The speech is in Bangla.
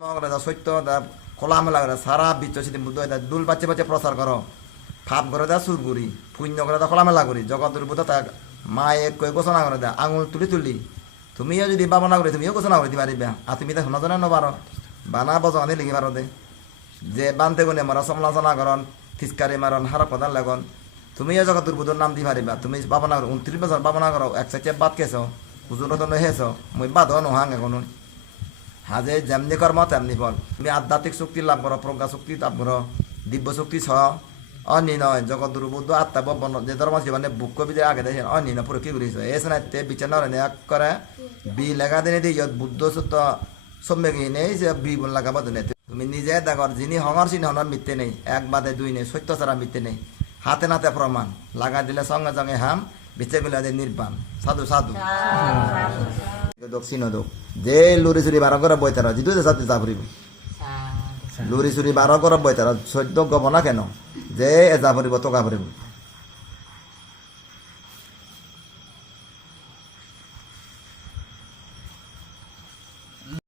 সত্য খোলামেলা করে সারা বিশ্ব সিদ্ধি বুদ্ধ দুল বাচ্চে বাচ্চে প্রচার করো ফাপ করে দেয় সুর করি পুণ্য করে দেয় খোলামেলা করি জগতের বুদ্ধ তা মায়ে কই ঘোষণা করে দেয় আঙুল তুলি তুমিও যদি বাবনা করি তুমিও ঘোষণা করে দিবা পারিবা আর তুমি তো শোনা জানা নবারো বানা বজনে লিখি পারো দে যে বানতে গুনে মারা সমালোচনা করন থিসকারি মারন হারা প্রধান লাগন তুমিও জগতের বুদ্ধর নাম দি পারিবা তুমি বাবনা করো 29 বছর বাবনা করো এক সাইডে বাদ কেছো হুজুর তো হেছ মই বাদ নহাং এখন হাজে যেমনি কর্ম তেমনি ফল তুমি আধ্যাত্মিক শক্তি লাভ করো প্রজ্ঞা শক্তি লাভ করো দিব্য শক্তি ছ অন্য নয় জগৎ দুর্বুদ্ধ আত্মা বন যে ধর্ম জীবনে বুক বিদে আগে দেখেন অন্য পুরো কি করেছে এস নাইতে বিচার নয় এক করে বি লেখা দিনে দিয়ে বুদ্ধ সত্য সম্যক নেই যে বি বন লাগাবো দিনে তুমি নিজে দেখো যিনি হঙর চিনি হনর মিথ্যে নেই এক বাদে দুই নেই সত্য ছাড়া মিথ্যে নেই হাতে নাতে প্রমাণ লাগা দিলে সঙ্গে সঙ্গে হাম বেঁচে গেলে নির্বাণ সাধু সাধু দক্ষিণ দোক যে লুরি চুরি 12 করে বই তারা যিটো সাথে যাবরিব লুরি চুরি 12 করে বই তারা 14 গবনা কেন যে যা ভরিব টকা ভরিব